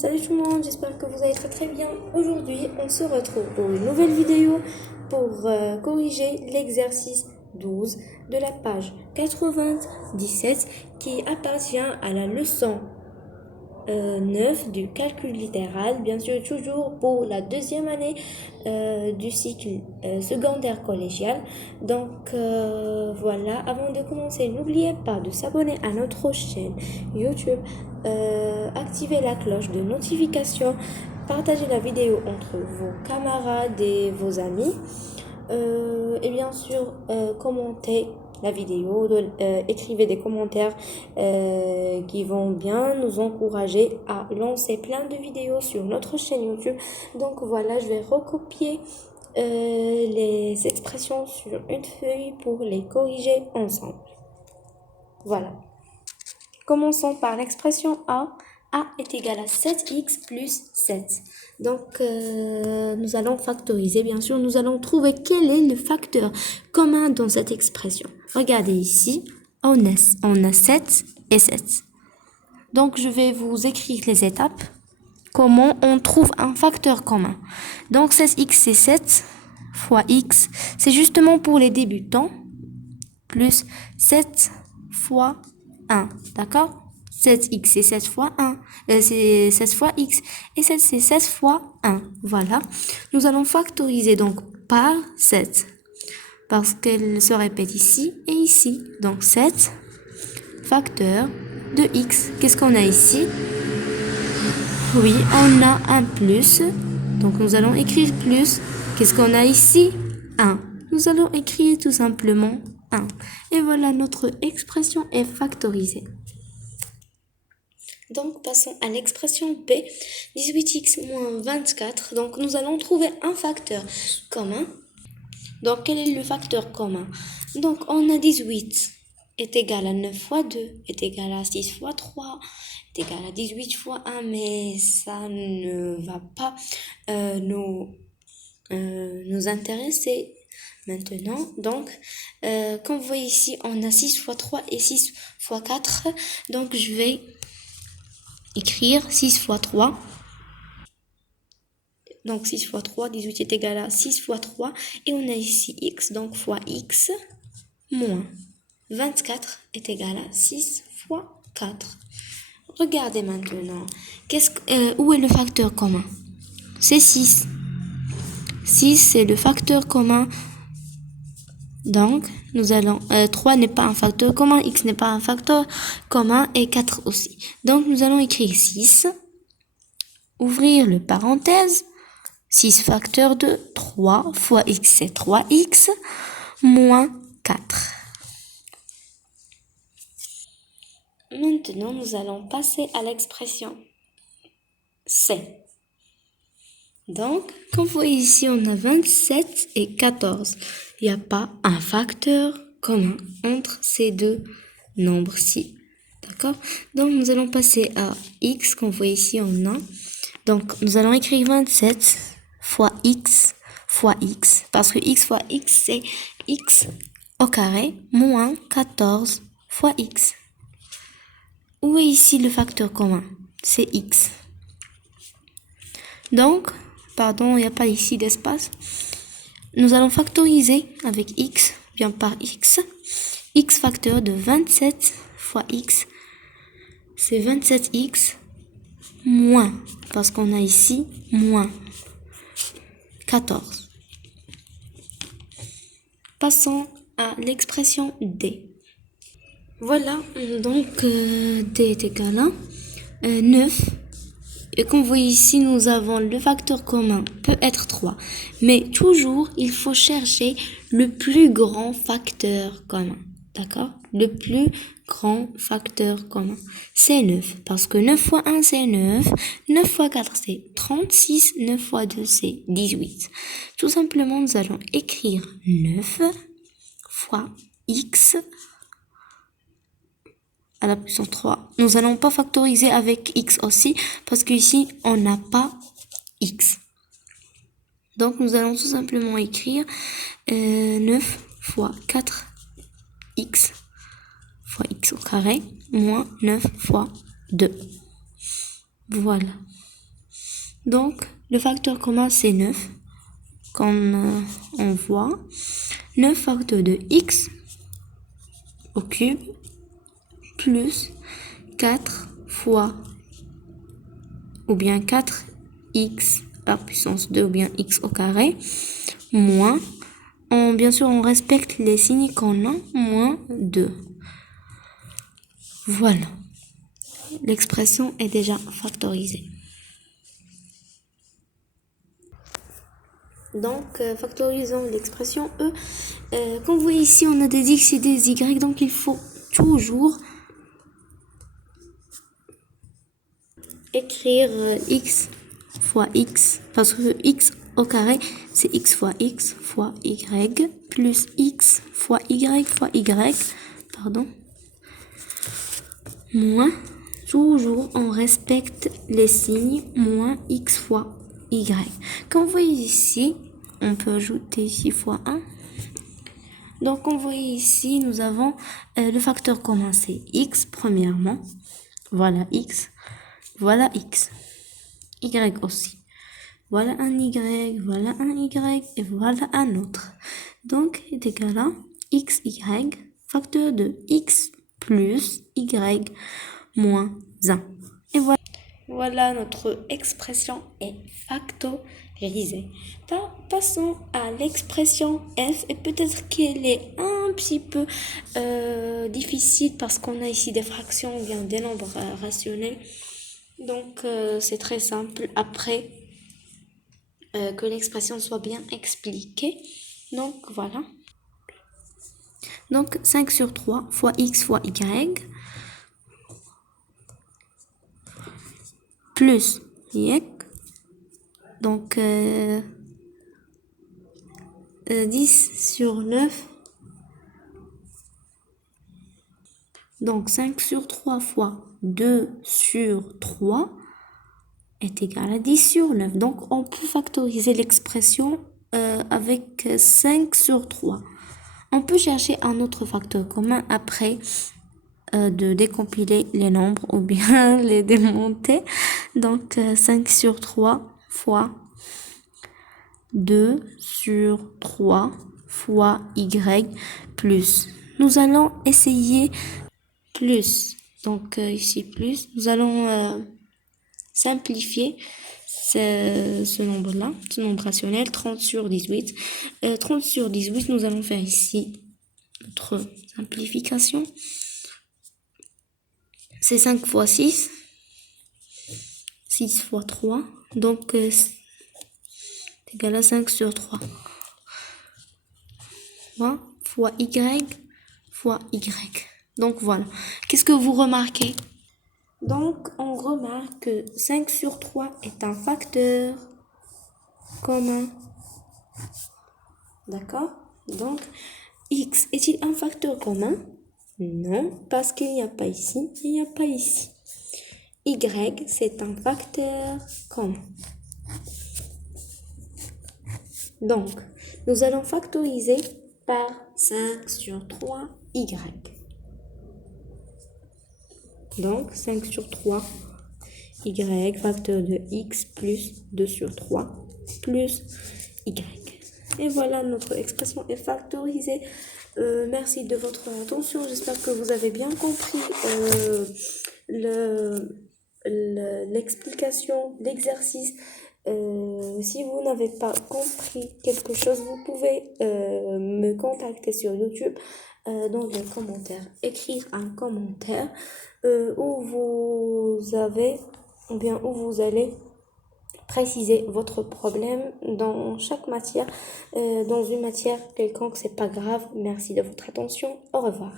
Salut tout le monde, j'espère que vous allez très bien. Aujourd'hui, on se retrouve pour une nouvelle vidéo pour corriger l'exercice 12 de la page 97 qui appartient à la leçon 9 du calcul littéral, bien sûr toujours pour la deuxième année du cycle secondaire collégial. Donc voilà, avant de commencer, n'oubliez pas de s'abonner à notre chaîne YouTube, activer la cloche de notification, partager la vidéo entre vos camarades et vos amis, et bien sûr commenter la vidéo, écrivez des commentaires qui vont bien nous encourager à lancer plein de vidéos sur notre chaîne YouTube. Donc voilà, je vais recopier les expressions sur une feuille pour les corriger ensemble. Voilà. Commençons par l'expression A. A est égal à 7x plus 7. Donc, nous allons factoriser, bien sûr. Nous allons trouver quel est le facteur commun dans cette expression. Regardez ici, on a 7 et 7. Donc, je vais vous écrire les étapes. Comment on trouve un facteur commun. Donc, 16x, c'est 7 fois x. C'est justement pour les débutants. Plus 7 fois 1. D'accord? 7x, c'est 7 fois 1. C'est 16 fois x. Et 7, c'est 16 fois 1. Voilà. Nous allons factoriser donc par 7. Parce qu'elle se répète ici et ici. Donc 7 facteur de x. Qu'est-ce qu'on a ici? Oui, on a un plus. Donc nous allons écrire plus. Qu'est-ce qu'on a ici? 1. Nous allons écrire tout simplement 1. Et voilà, notre expression est factorisée. Donc, passons à l'expression B, 18x moins 24. Donc, nous allons trouver un facteur commun. Donc, quel est le facteur commun? Donc, on a 18 est égal à 9 fois 2, est égal à 6 fois 3, est égal à 18 fois 1, mais ça ne va pas nous intéresser. Maintenant, donc, comme vous voyez ici, on a 6 fois 3 et 6 fois 4. Donc, je vais écrire 6 fois 3. Donc, 6 fois 3, 18 est égal à 6 fois 3. Et on a ici x, donc fois x, moins 24 est égal à 6 fois 4. Regardez maintenant. Où est le facteur commun? C'est 6. 6, c'est le facteur commun. Donc, nous allons... 3 n'est pas un facteur commun, x n'est pas un facteur commun et 4 aussi. Donc, nous allons écrire 6, ouvrir le parenthèse, 6 facteur de 3 fois x, c'est 3x, moins 4. Maintenant, nous allons passer à l'expression C. Donc, comme vous voyez ici, on a 27 et 14. Il n'y a pas un facteur commun entre ces deux nombres-ci. D'accord? Donc, nous allons passer à x, comme vous voyez ici, on a. Donc, nous allons écrire 27 fois x, parce que x fois x, c'est x au carré, moins 14 fois x. Où est ici le facteur commun? C'est x. Donc, pardon, il n'y a pas ici d'espace. Nous allons factoriser avec x, bien par x. X facteur de 27 fois x, c'est 27x moins, parce qu'on a ici moins 14. Passons à l'expression D. Voilà, donc D est égal à 9. Et comme vous voyez ici, nous avons le facteur commun, peut être 3. Mais toujours, il faut chercher le plus grand facteur commun. D'accord? Le plus grand facteur commun, c'est 9. Parce que 9 fois 1, c'est 9. 9 fois 4, c'est 36. 9 fois 2, c'est 18. Tout simplement, nous allons écrire 9 fois x à la puissance 3. Nous n'allons pas factoriser avec x aussi, parce qu'ici, on n'a pas x. Donc, nous allons tout simplement écrire 9 fois 4x fois x au carré, moins 9 fois 2. Voilà. Donc, le facteur commun, c'est 9, comme on voit. 9 facteurs de x au cube plus 4 fois, ou bien 4x à puissance 2, ou bien x au carré, moins, bien sûr, on respecte les signes qu'on a, moins 2. Voilà. L'expression est déjà factorisée. Donc, factorisons l'expression E. Comme vous voyez ici, on a des x et des y, donc il faut toujours écrire x fois x, parce que x au carré, c'est x fois y plus x fois y, moins, toujours on respecte les signes, moins x fois y. Comme vous voyez ici, on peut ajouter ici fois 1. Donc, comme vous voyez ici, nous avons le facteur commun, c'est x premièrement. Voilà x. Voilà x. Y aussi. Voilà un y, voilà un y, et voilà un autre. Donc, est égal à x, y, facteur de x plus y moins 1. Et voilà. Voilà, notre expression est factorisée. Passons à l'expression f, et peut-être qu'elle est un petit peu difficile parce qu'on a ici des fractions ou bien des nombres rationnels. Donc, c'est très simple après que l'expression soit bien expliquée. Donc, voilà. Donc, 5 sur 3 fois x fois y plus y. Donc, 10 sur 9. Donc, 5 sur 3 fois 2 sur 3 est égal à 10 sur 9. Donc, on peut factoriser l'expression avec 5 sur 3. On peut chercher un autre facteur commun après de décompiler les nombres ou bien les démonter. Donc, 5 sur 3 fois 2 sur 3 fois y plus. Nous allons essayer plus. Donc, ici plus. Nous allons simplifier ce nombre-là, ce nombre rationnel, 30 sur 18. 30 sur 18, nous allons faire ici notre simplification. C'est 5 fois 6. 6 fois 3. Donc, c'est égal à 5 sur 3. Fois y fois y. Donc, voilà. Qu'est-ce que vous remarquez? Donc, on remarque que 5 sur 3 est un facteur commun. D'accord? Donc, x est-il un facteur commun? Non, parce qu'il n'y a pas ici, il n'y a pas ici. Y, c'est un facteur commun. Donc, nous allons factoriser par 5 sur 3 y. Donc, 5 sur 3 y, facteur de x plus 2 sur 3 plus y. Et voilà, notre expression est factorisée. Merci de votre attention. J'espère que vous avez bien compris l'explication, l'exercice. Si vous n'avez pas compris quelque chose, vous pouvez me contacter sur YouTube dans les commentaires. Écrire un commentaire où vous allez préciser votre problème dans chaque matière, dans une matière quelconque, c'est pas grave. Merci de votre attention. Au revoir.